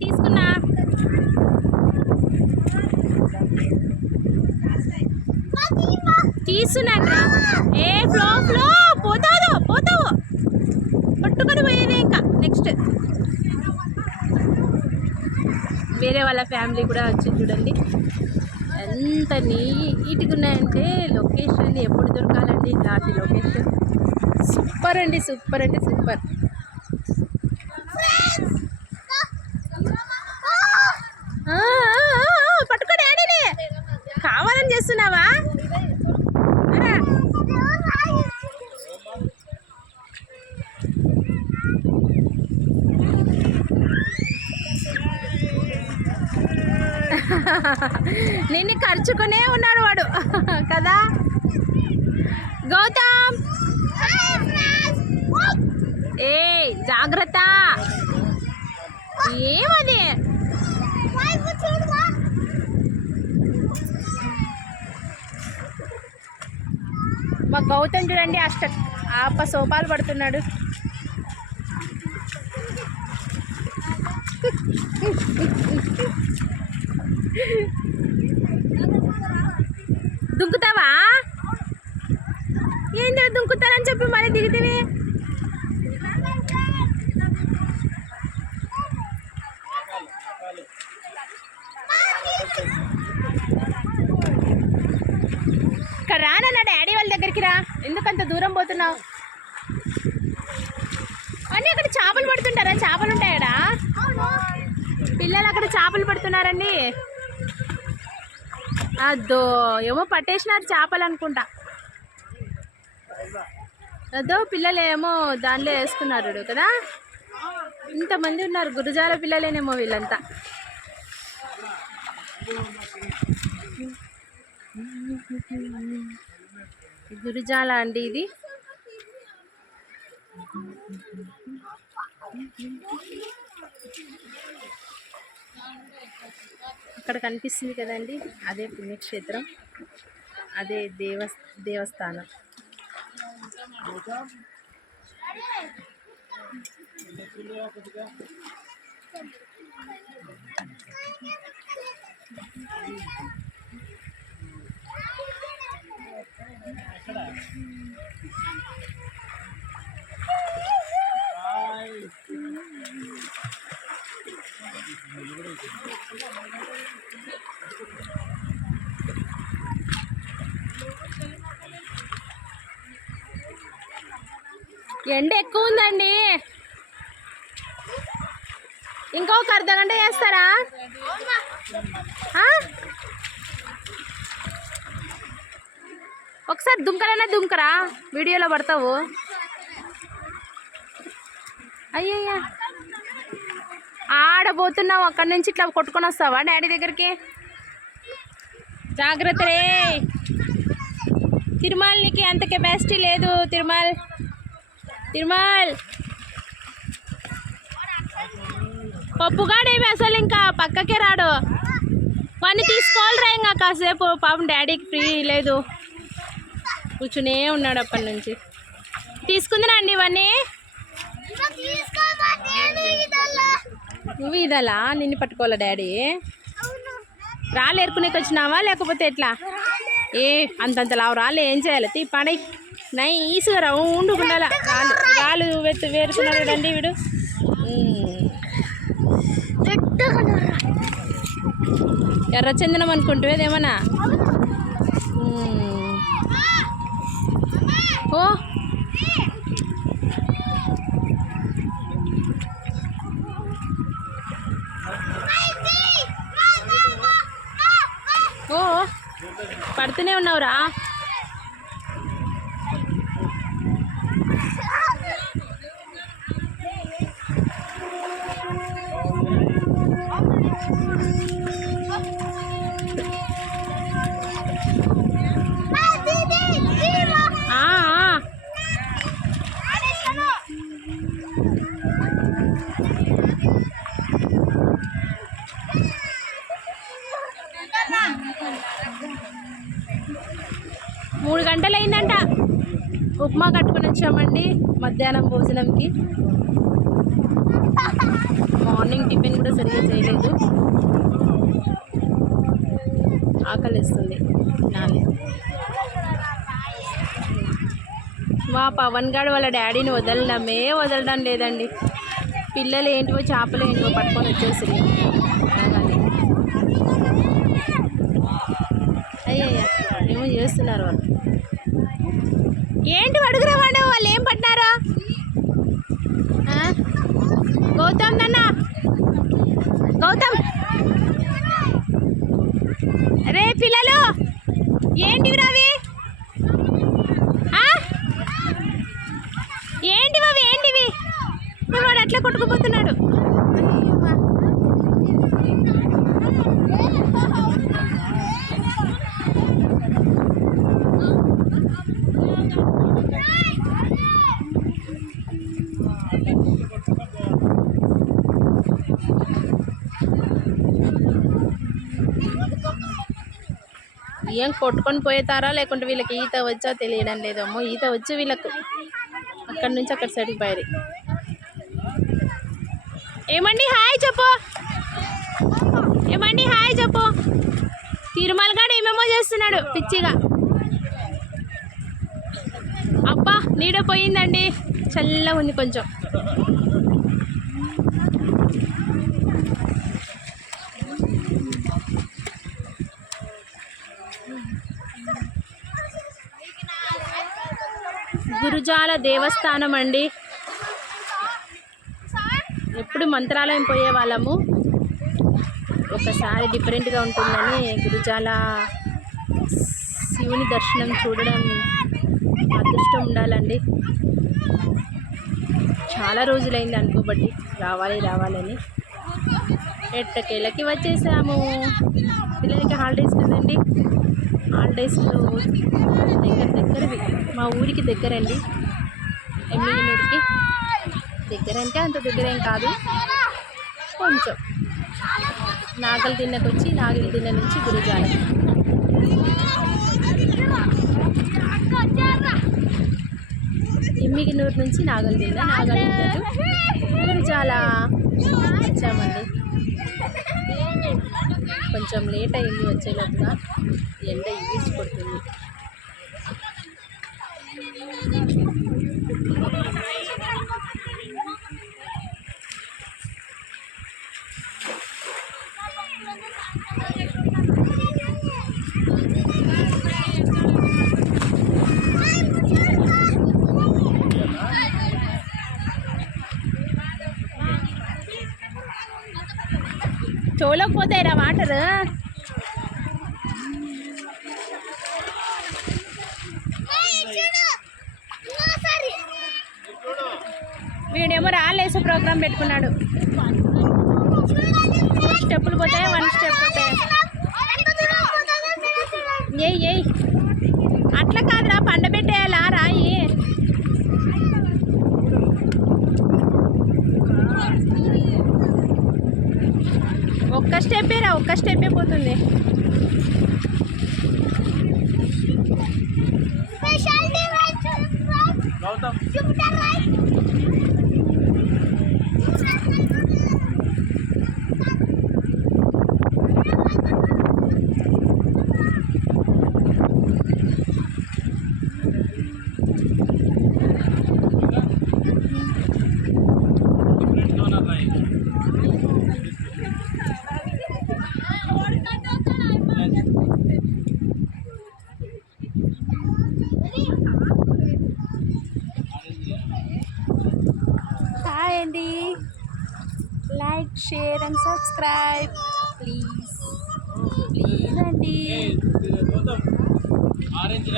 తీసుకున్నా. తీసుకున్నాను ఏ flow flow పోతావు పోతావు. పట్టుకొని పోయేదే ఇంకా. నెక్స్ట్ వేరే వాళ్ళ ఫ్యామిలీ కూడా వచ్చి చూడండి. ఎంత నీట్గా ఉన్నాయంటే లొకేషన్ ఎప్పుడు దొరకాలండి ఇలాంటి లొకేషన్. సూపర్ అండి సూపర్ అంటే సూపర్. కావాలని నిన్ను ఖర్చుకునే ఉన్నాడు వాడు. కదా? గౌతమ్. ఏ జాగ్రత్త. ఏమది? మా గౌతమ్ చూడండి అష్ట ఆప సోపాలు పడుతున్నాడు. దుంకుతావా? ఏంటో దుంకుతారని చెప్పి మళ్ళీ Thank you రానన్న డాడీ వాళ్ళ దగ్గరికి రా. ఎందుకంత దూరం పోతున్నావు? అని అక్కడ చేపలు పడుతుంటారా? చేపలు ఉంటాయడా? పిల్లలు అక్కడ చేపలు పడుతున్నారండి అద్దో ఏమో పట్టేసినారు చేపలు అనుకుంటా. అదో పిల్లలు ఏమో దానిలో వేసుకున్నారు కదా. ఇంతమంది ఉన్నారు గురుజాల పిల్లలేనేమో వీళ్ళంతా. గురిజాల అండి ఇది. అక్కడ కనిపిస్తుంది కదండి అదే పుణ్యక్షేత్రం అదే దేవ దేవస్థానం. ఎండ ఎక్కువ ఉందండి. ఇంకొక అర్ధ గంట చేస్తారా ఒకసారి దుంకరన్నా దుంకరా? వీడియోలో పడతావు. అయ్యయ్యా. ఆడబోతున్నావు అక్కడి నుంచి ఇట్లా కొట్టుకొని వస్తావా డాడీ దగ్గరికి? జాగ్రత్త రే. తిరుమల నీకు అంత కెపాసిటీ లేదు తిరుమల్. తిరుమల్. పప్పుగాడేమి అసలు ఇంకా పక్కకే రాడు. వాడిని తీసుకోవాలిరా ఇంకా కాసేపు. పాపం డాడీకి ఫ్రీ లేదు. కూర్చునే ఉన్నాడు అప్పటి నుంచి. తీసుకుందినా అండి ఇవన్నీ. నువ్వు ఇదలా? నిన్ను పట్టుకోవాలా డాడీ? రాళ్ళు ఏరుకునేకి వచ్చినావా లేకపోతే ఎట్లా? ఏ అంతంత లావు రాళ్ళు ఏం చేయాలి? తీ పడై నైస్గా రావు ఉండుకుండాలా రాళ్ళు రాళ్ళు వెత్తు వేరుకున్నాడు అండి వీడు. ఎర్ర చందనం అనుకుంటువేదేమన్నా ఓ ఓ పడుతూనే ఉన్నావురా. ఉప్మా కట్టుకుని వచ్చామండి మధ్యాహ్నం భోజనంకి. మార్నింగ్ టిఫిన్ కూడా సరిగ్గా చేయలేదు. ఆకలిస్తుంది. నాలుగు మా పవన్ గారు వాళ్ళ డాడీని వదలడమే వదలడం లేదండి. పిల్లలు ఏంటివో చేపలు ఏంటివో పట్టుకొని వచ్చేసింది. అయ్యయ్యా ఏమో చేస్తున్నారు వాళ్ళు. ఏంటి అడుగురా వాడు? వాళ్ళు ఏం పట్టినారు? గౌతమ్ నాన్న. గౌతమ్. రే పిల్లలు ఏంటివి రవి? ఆ? ఏంటివి అవి ఏంటివి? వాడు అట్లా కొట్టుకుపోతున్నాడు. ఏం కొట్టుకొని పోయేతారా? లేకుంటే వీళ్ళకి ఈత వచ్చా తెలియడం లేదమ్మో ఈత వచ్చి వీళ్ళకు అక్కడి నుంచి అక్కడ సైడ్కి బయలు ఏమండి హాయ్ చెప్పు. ఏమండి హాయ్ చెప్పు. తిరుమల గాడు ఏమేమో చేస్తున్నాడు పిచ్చిగా. అబ్బా నీడ పోయిందండి. చల్లగా ఉంది కొంచెం. గురుజాల దేవస్థానం అండి ఎప్పుడు మంత్రాలయం పోయే వాళ్ళము ఒకసారి డిఫరెంట్గా ఉంటుందని గురుజాల శివుని దర్శనం చూడడం అదృష్టం ఉండాలండి. చాలా రోజులైంది అనుకోబట్టి రావాలి రావాలని. ఎట్టకేళ్ళకి వచ్చేసాము. పిల్లలకి హాలిడేస్ కదండి. హాలిడేస్లో దగ్గర దగ్గరవి మా ఊరికి దగ్గరండి. ఎమ్మెల్యేకి దగ్గర అంటే అంత దగ్గర ఏం కాదు. కొంచెం. నాగల దిన్నకు వచ్చి నాగల దిన్న నుంచి గురుజాల. ఎమ్మిగినూరు నుంచి నాగల తిన్న నాగల గురుజాల. వచ్చామండి. కొంచెం లేట్ అయింది వచ్చేలోపుగా. ఎండ ఈడ్చి కొడుతుంది. చెవులోకి పోతాయిరా వాటర్ వీడేమో రాలేసే ప్రోగ్రామ్ పెట్టుకున్నాడు. స్టెప్పులు పోతాయి one dun eh. Special day, right? Gautam. Jupiter, right? అండి like share and subscribe please please అండి ఆరెంజ్